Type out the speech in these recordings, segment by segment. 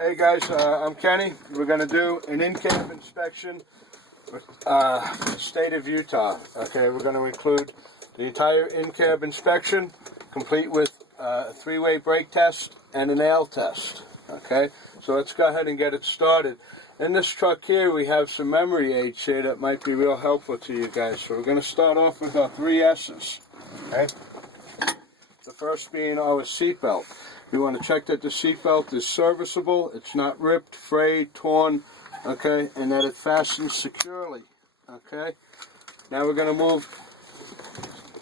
Hey guys, I'm Kenny. We're going to do an in-cab inspection, state of Utah. Okay, we're going to include the entire in-cab inspection, complete with a three-way brake test and an A.L.E. test. Okay, so let's go ahead and get it started. In this truck here, we have some memory aids here that might be real helpful to you guys. So we're going to start off with our 3 S's. Okay, the first being our seatbelt. You want to check that the seatbelt is serviceable, it's not ripped, frayed, torn, okay, and that it fastens securely, okay. Now we're going to move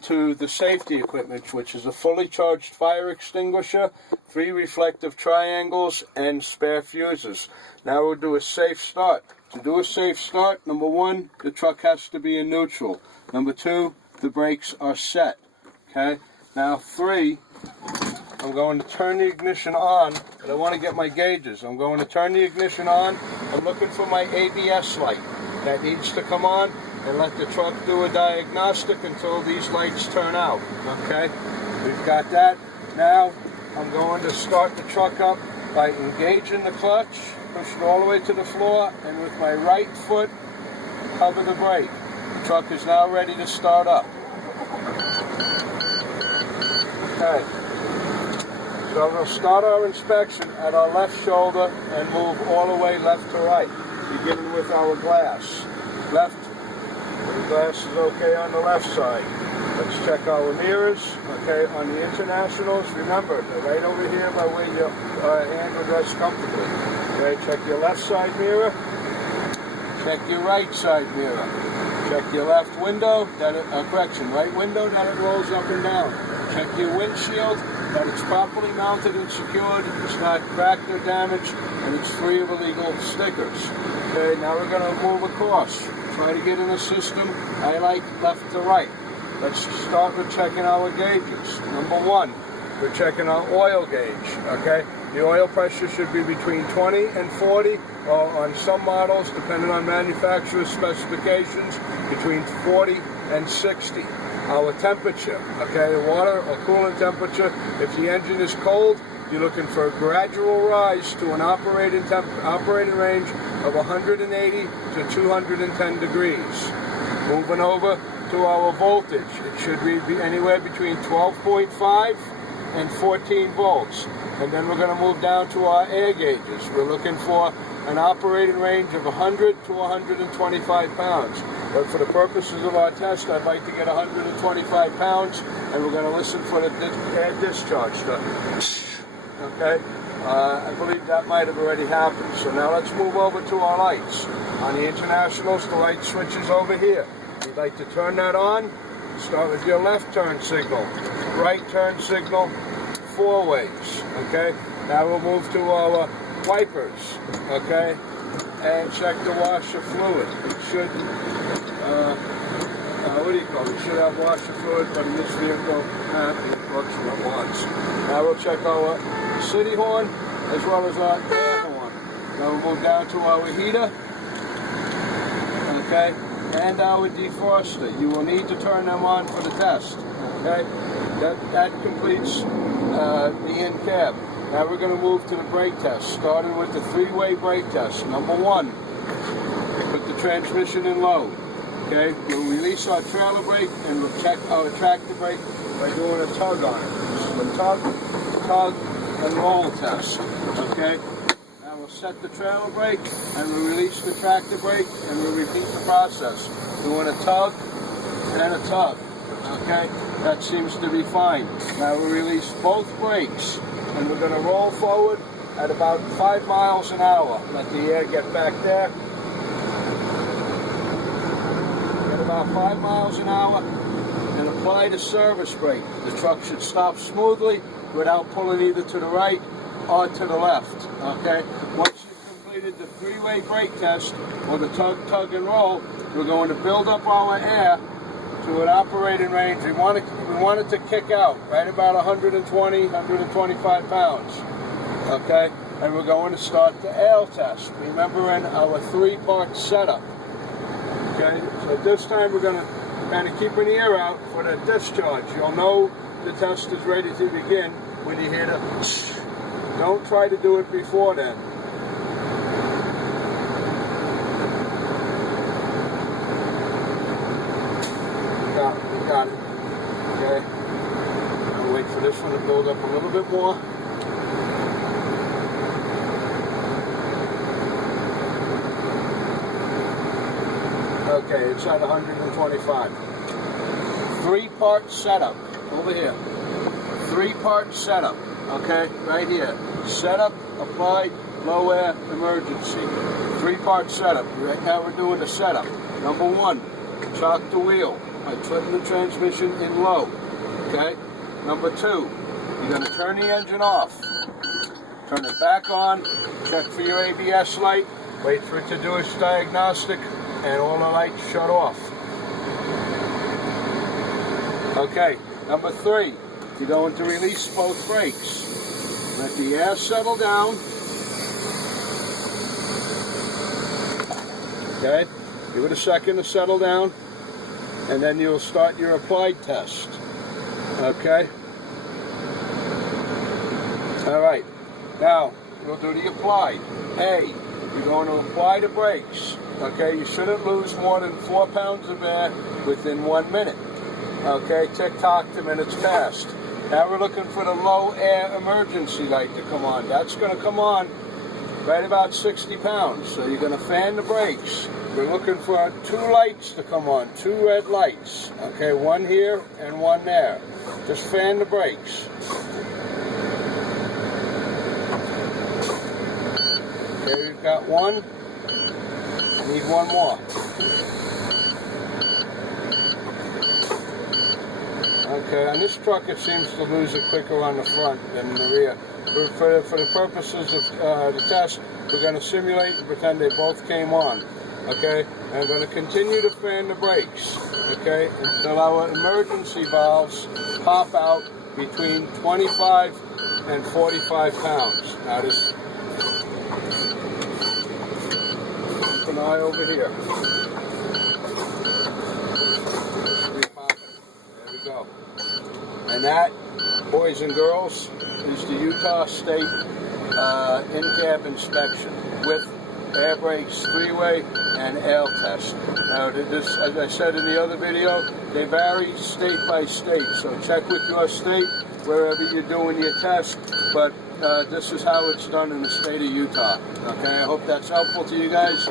to the safety equipment, which is a fully charged fire extinguisher, 3 reflective triangles, and spare fuses. Now we'll do a safe start. To do a safe start, number 1, the truck has to be in neutral. Number 2, the brakes are set, okay. Now 3, I'm going to turn the ignition on, but I want to get my gauges. I'm going to turn the ignition on. I'm looking for my ABS light. That needs to come on and let the truck do a diagnostic until these lights turn out. Okay, we've got that. Now I'm going to start the truck up by engaging the clutch, push it all the way to the floor, and with my right foot, cover the brake. The truck is now ready to start up. Okay. So we'll start our inspection at our left shoulder and move all the way left to right, beginning with our glass. Left, the glass is okay on the left side. Let's check our mirrors, okay, on the internationals. Remember, they're right over here by where your hand would rest comfortably. Okay, check your left side mirror, check your right side mirror, check your left window, right window, that it rolls up and down. Check your windshield, that it's properly mounted and secured, it's not cracked or damaged, and it's free of illegal stickers. Okay, now we're going to move across. Try to get in the system. I like left to right. Let's start with checking our gauges. Number 1, we're checking our oil gauge. Okay, the oil pressure should be between 20 and 40, or on some models, depending on manufacturer's specifications, between 40 and 60. Our temperature, okay, water or coolant temperature, if the engine is cold, you're looking for a gradual rise to an operating range of 180 to 210 degrees. Moving over to our voltage, it should be anywhere between 12.5 and 14 volts. And then we're going to move down to our air gauges. We're looking for an operating range of 100 to 125 pounds. But for the purposes of our test, I'd like to get 125 pounds, and we're going to listen for the air discharge. Okay? I believe that might have already happened. So now let's move over to our lights. On the internationals, the light switch is over here. You'd like to turn that on. Start with your left turn signal, right turn signal, 4 ways. Okay? Now we'll move to our wipers. Okay? And check the washer fluid. It should, it should have washer fluid, but in this vehicle, it works what it wants. Now we'll check our city horn as well as our air horn. Now we'll move down to our heater, okay, and our defroster. You will need to turn them on for the test, okay. That completes the in-cab. Now we're going to move to the brake test, starting with the 3-way brake test. Number 1, put the transmission in low. Okay, we'll release our trailer brake and we'll check our tractor brake by doing a tug on it. So the tug, and roll test. Okay, now we'll set the trailer brake and we'll release the tractor brake and we'll repeat the process. Doing a tug and a tug. Okay, that seems to be fine. Now we'll release both brakes. And we're going to roll forward at about 5 miles an hour. Let the air get back there. Get about 5 miles an hour and apply the service brake. The truck should stop smoothly without pulling either to the right or to the left. Okay. Once you've completed the 3-way brake test or the tug and roll, we're going to build up our air to an operating range. We want it to kick out right about 120, 125 pounds. Okay, and we're going to start the A.L.E. test. Remember, in our 3-part setup. Okay, so this time we're going to kind of keep an ear out for the discharge. You'll know the test is ready to begin when you hear the. Don't try to do it before then. Got it. Okay. I'll wait for this one to build up a little bit more. Okay, it's at 125. 3-part setup. Over here. 3-part setup. Okay, right here. Setup, applied, low air, emergency. 3-part setup. Right now we're doing the setup. Number 1, chock the wheel by putting the transmission in low. Okay? Number 2, you're going to turn the engine off. Turn it back on. Check for your ABS light. Wait for it to do its diagnostic. And all the lights shut off. Okay, number 3, you're going to release both brakes. Let the air settle down. Okay, give it a second to settle down, and then you'll start your applied test. Okay? All right, now we'll do the applied. A, you're going to apply the brakes. Okay, you shouldn't lose more than 4 pounds of air within 1 minute. Okay, tick-tock, the minutes passed. Now we're looking for the low air emergency light to come on. That's going to come on right about 60 pounds. So you're going to fan the brakes. We're looking for 2 lights to come on, 2 red lights. Okay, 1 here and 1 there. Just fan the brakes. Okay, we've got 1. Need 1 more. Okay, on this truck it seems to lose it quicker on the front than in the rear. For the purposes of the test, we're going to simulate and pretend they both came on. Okay, and I'm going to continue to fan the brakes. Okay, until our emergency valves pop out between 25 and 45 pounds. Now this. Keep an eye over here. There we go. And that, boys and girls, is the Utah State in-cab inspection with air brakes, 3-way, and A.L.E.Test. Now, this, as I said in the other video, they vary state by state. So check with your state wherever you're doing your test. But this is how it's done in the state of Utah. Okay, I hope that's helpful to you guys.